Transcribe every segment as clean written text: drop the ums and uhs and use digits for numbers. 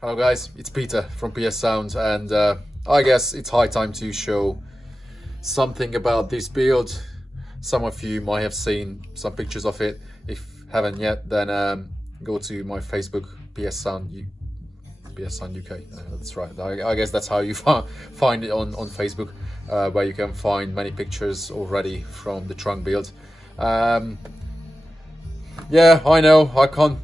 Hello guys, it's Peter from PS Sound, and I guess it's high time to show something about this build. Some of you might have seen some pictures of it. If haven't yet, then go to my Facebook, PS Sound UK. That's right. I guess that's how you find it on Facebook, where you can find many pictures already from the trunk build. Yeah, I know I can't,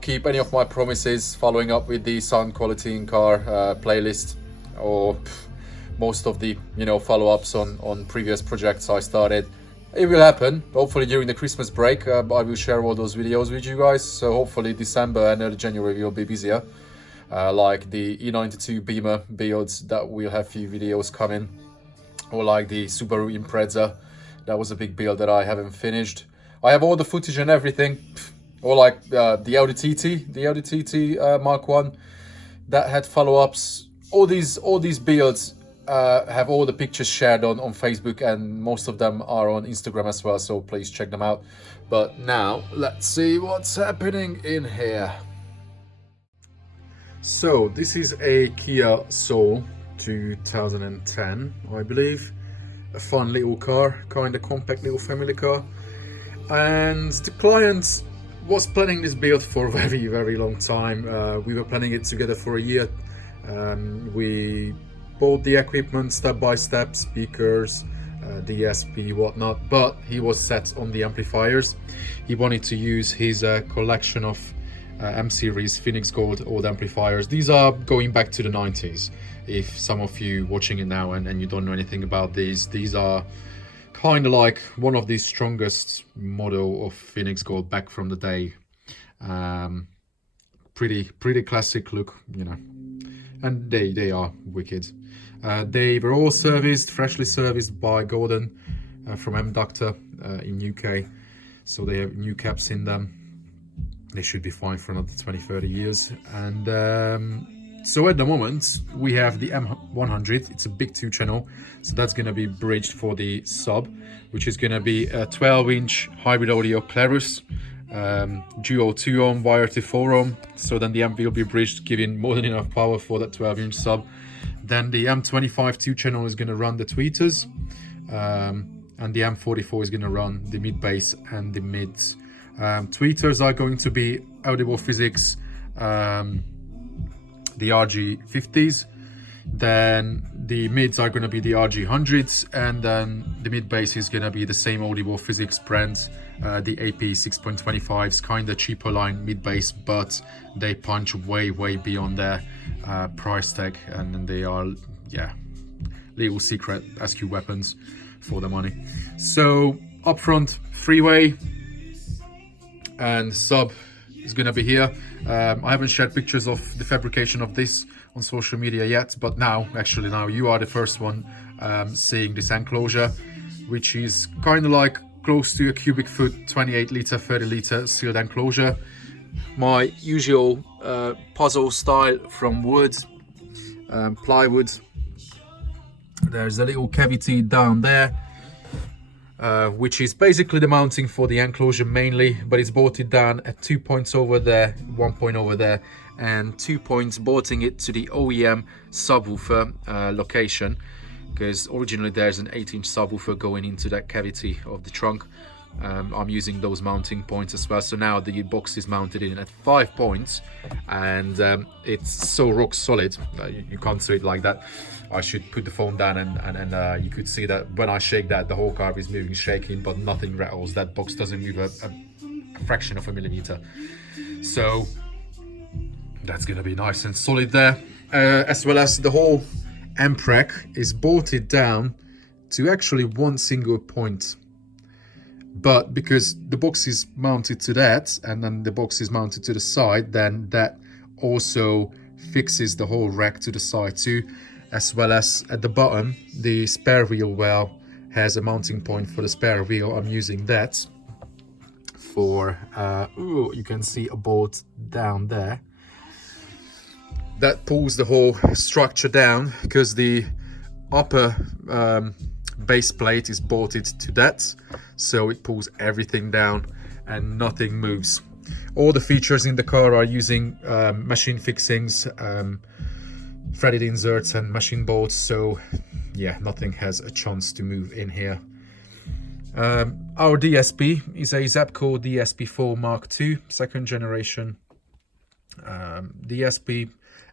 keep any of my promises following up with the sound quality in car playlist, or most of the follow-ups on previous projects I started. It will happen hopefully during the Christmas break. I will share all those videos with you guys, so hopefully December and early January will be busier, like the E92 Beamer builds that will have few videos coming, or like the Subaru Impreza. That was a big build that I haven't finished. I have all the footage and everything, or like the Audi TT Mark 1 that had follow-ups. All these builds have all the pictures shared on Facebook, and most of them are on Instagram as well, so please check them out. But now let's see what's happening in here. So this is a Kia Soul 2010, I believe. A fun little car, kind of compact little family car. And the client was planning this build for a very long time. We were planning it together for a year. We bought the equipment step by step, speakers, DSP, whatnot, but he was set on the amplifiers. He wanted to use his collection of M-Series Phoenix Gold old amplifiers. These are going back to the 90s. If some of you watching it now and you don't know anything about these are kind of like one of the strongest model of Phoenix Gold back from the day. Pretty classic look, and they are wicked. They were all freshly serviced by Gordon from M-Doctor in UK, so they have new caps in them. They should be fine for another 20-30 years. And so at the moment we have the M100. It's a big 2-channel, so that's going to be bridged for the sub, which is going to be a 12-inch hybrid audio Clarus, dual 2-ohm wire to 4-ohm, so then the amp will be bridged, giving more than enough power for that 12-inch sub. Then the M25 2-channel is going to run the tweeters, and the M44 is going to run the mid bass and the mids. Tweeters are going to be Audible Physics, the RG50s. Then the mids are going to be the RG100s, and then the mid bass is going to be the same Audible Physics brand, the AP 6.25s, kind of cheaper line mid bass, but they punch way beyond their price tag, and then they are little secret SQ weapons for the money. So up front, freeway, and sub is going to be here. I haven't shared pictures of the fabrication of this on social media yet, but now you are the first one seeing this enclosure, which is kind of like close to a cubic foot 28 liter 30 liter sealed enclosure. My usual puzzle style from wood, plywood. There's a little cavity down there, which is basically the mounting for the enclosure mainly, but it's bolted down at 2 points over there, 1 point over there, and 2 points bolting it to the OEM subwoofer location, because originally there's an 8-inch subwoofer going into that cavity of the trunk. I'm using those mounting points as well, so now the box is mounted in at 5 points, and it's so rock solid. You can't see it like that. I should put the phone down, and you could see that when I shake that, the whole car is moving, shaking, but nothing rattles. That box doesn't move a fraction of a millimeter. So that's gonna be nice and solid there, as well as the whole amp rack is bolted down to actually one single point. But because the box is mounted to that, and then the box is mounted to the side, then that also fixes the whole rack to the side too, as well as at the bottom the spare wheel well has a mounting point for the spare wheel. I'm using that for you can see a bolt down there that pulls the whole structure down, because the upper base plate is bolted to that, so it pulls everything down and nothing moves. All the features in the car are using machine fixings, threaded inserts and machine bolts, so yeah, nothing has a chance to move in here. Our DSP is a Zapco DSP4 Mark II, second generation DSP,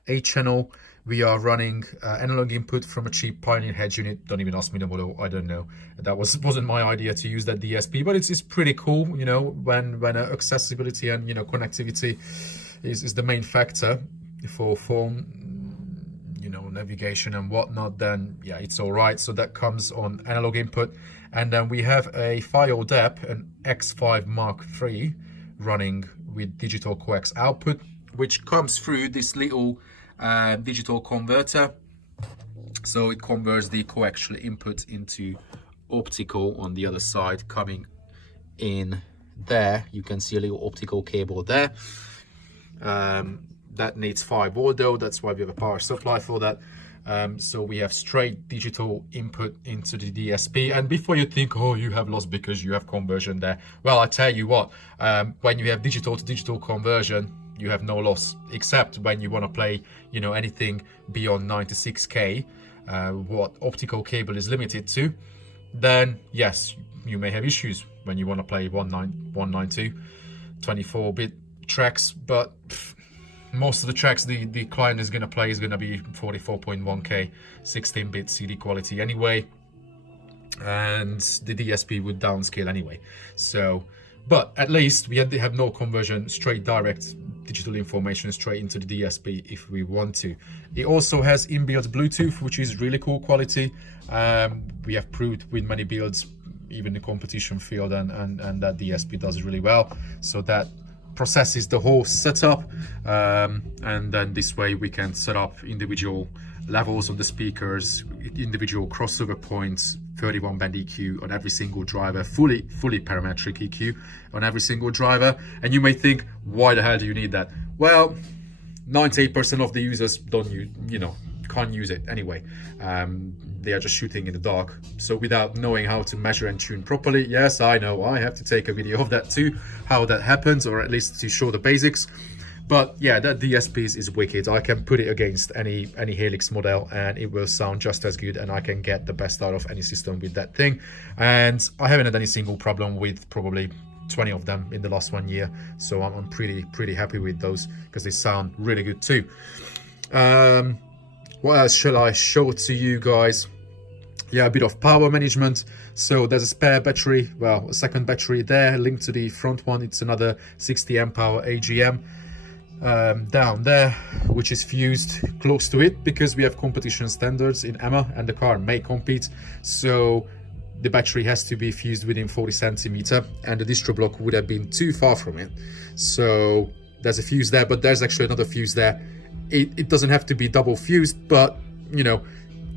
8 channel. We are running analog input from a cheap Pioneer head unit. Don't even ask me the model, I don't know. That wasn't my idea to use that DSP, but it's pretty cool, you know, when accessibility and, you know, connectivity is the main factor for phone, you know, navigation and whatnot, then yeah, it's all right. So that comes on analog input. And then we have a FiO DEP, an X5 Mark III, running with digital coax output, which comes through this little digital converter. So it converts the coaxial input into optical on the other side. Coming in there, you can see a little optical cable there. That needs 5 volt though, that's why we have a power supply for that. So we have straight digital input into the DSP. And before you think, oh, you have lost because you have conversion there, well, I tell you what, when you have digital to digital conversion, you have no loss, except when you want to play, you know, anything beyond 96k, what optical cable is limited to, then yes, you may have issues when you want to play 192 24-bit tracks, but most of the tracks the client is going to play is going to be 44.1k 16-bit CD quality anyway, and the DSP would downscale anyway. So, but at least we have no conversion, straight direct digital information straight into the DSP if we want to. It also has inbuilt Bluetooth, which is really cool quality. We have proved with many builds, even the competition field, and that DSP does really well. So that processes the whole setup, and then this way we can set up individual levels of the speakers, individual crossover points, 31 band EQ on every single driver, fully parametric EQ on every single driver. And you may think, why the hell do you need that? Well, 98% of the users don't use, you know, can't use it anyway. They are just shooting in the dark. So without knowing how to measure and tune properly, yes, I know I have to take a video of that too, how that happens, or at least to show the basics. But yeah, that DSP is wicked. I can put it against any Helix model and it will sound just as good, and I can get the best out of any system with that thing. And I haven't had any single problem with probably 20 of them in the last 1 year. So I'm pretty happy with those because they sound really good too. What else shall I show to you guys? Yeah, a bit of power management. So there's a spare battery, well, a second battery there linked to the front one. It's another 60 amp hour AGM down there, which is fused close to it because we have competition standards in EMA and the car may compete. So the battery has to be fused within 40 centimeter, and the distro block would have been too far from it. So there's a fuse there, but there's actually another fuse there. It doesn't have to be double fused, but you know,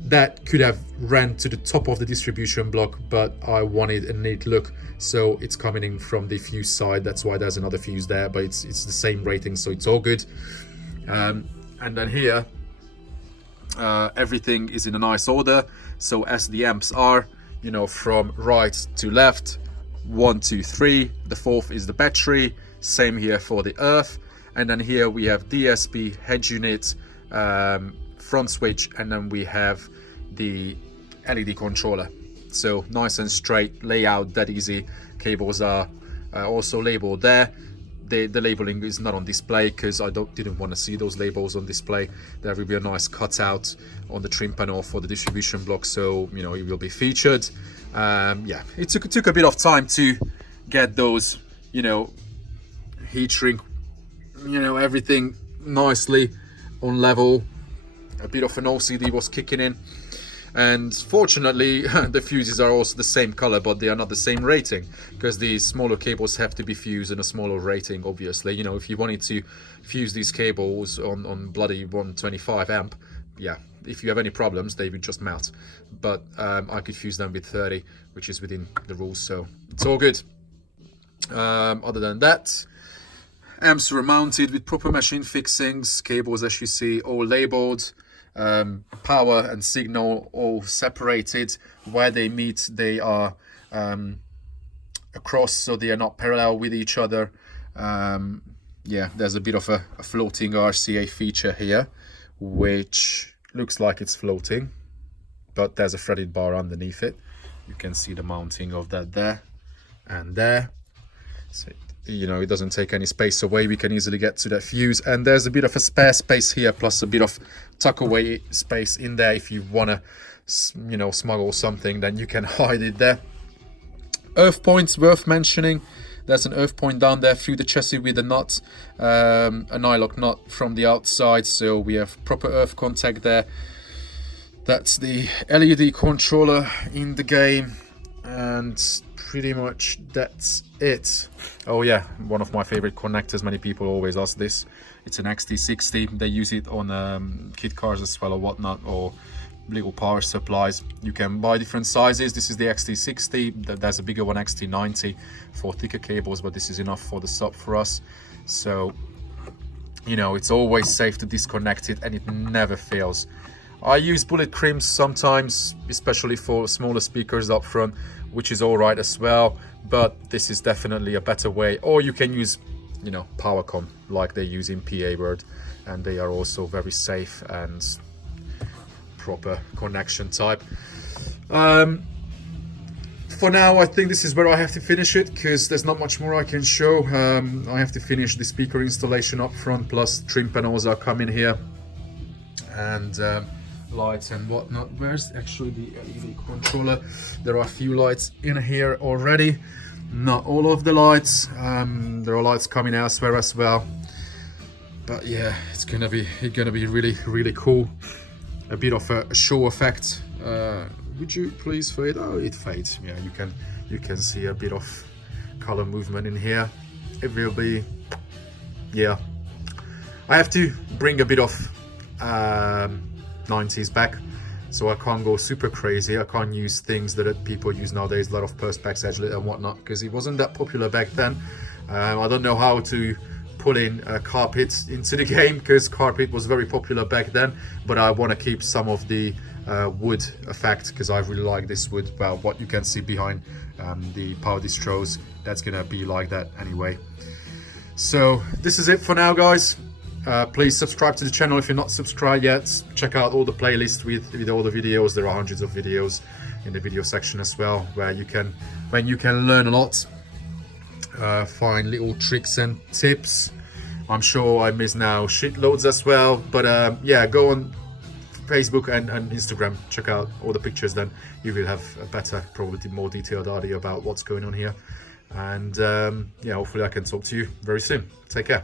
that could have ran to the top of the distribution block, but I wanted a neat look, so it's coming in from the fuse side. That's why there's another fuse there, but it's the same rating, so it's all good. And then here, everything is in a nice order. So as the amps are, you know, from right to left, 1, 2, 3. The fourth is the battery. Same here for the earth. And then here we have DSP, head unit, front switch, and then we have the LED controller. So nice and straight layout, that easy. Cables are also labeled there. The labeling is not on display because I didn't want to see those labels on display. There will be a nice cutout on the trim panel for the distribution block, so you know it will be featured. Yeah, it took a bit of time to get those, you know, heat shrink, you know, everything nicely on level. A bit of an OCD was kicking in, and fortunately the fuses are also the same color, but they are not the same rating because these smaller cables have to be fused in a smaller rating. Obviously, you know, if you wanted to fuse these cables on bloody 125 amp, yeah, if you have any problems they would just melt, but I could fuse them with 30, which is within the rules, so it's all good. Other than that, amps were mounted with proper machine fixings, cables as you see all labeled, power and signal all separated. Where they meet they are across, so they are not parallel with each other. Yeah, there's a bit of a floating RCA feature here, which looks like it's floating, but there's a threaded bar underneath it. You can see the mounting of that there and there. So, you know, it doesn't take any space away. We can easily get to that fuse, and there's a bit of a spare space here, plus a bit of tuck away space in there. If you want to, you know, smuggle something, then you can hide it there. Earth points worth mentioning. There's an earth point down there through the chassis with a nut, a nylock nut from the outside, so we have proper earth contact there. That's the LED controller in the game, and pretty much that's it. Oh yeah, one of my favorite connectors, many people always ask this. It's an XT60. They use it on kit cars as well or whatnot, or little power supplies. You can buy different sizes. This is the XT60. There's a bigger one, XT90, for thicker cables, but this is enough for the sub for us. So, you know, it's always safe to disconnect it, and it never fails. I use bullet crimps sometimes, especially for smaller speakers up front, which is all right as well, but this is definitely a better way. Or you can use, you know, PowerCom like they use in PA World, and they are also very safe and proper connection type. For now, I think this is where I have to finish it, because there's not much more I can show. I have to finish the speaker installation up front, plus trim panels are coming here, and lights and whatnot. Where's actually the LED controller? There are a few lights in here already, not all of the lights. There are lights coming elsewhere as well, but yeah, it's gonna be really cool. A bit of a show effect. Would you please fade? Oh, it fades. Yeah, you can see a bit of color movement in here. It will be, yeah. I have to bring a bit of 90s back, so I can't go super crazy. I can't use things that people use nowadays, a lot of perspex, edgelit and whatnot, because it wasn't that popular back then. I don't know how to pull in carpet into the game, because carpet was very popular back then, but I want to keep some of the wood effect, because I really like this wood. Well, what you can see behind the power distros, that's gonna be like that anyway. So this is it for now, guys. Please subscribe to the channel if you're not subscribed yet. Check out all the playlists with all the videos. There are hundreds of videos in the video section as well, where you can learn a lot, find little tricks and tips. I'm sure I miss now shitloads as well, but yeah, go on Facebook and Instagram, check out all the pictures, then you will have a better, probably more detailed idea about what's going on here. And yeah, hopefully I can talk to you very soon. Take care.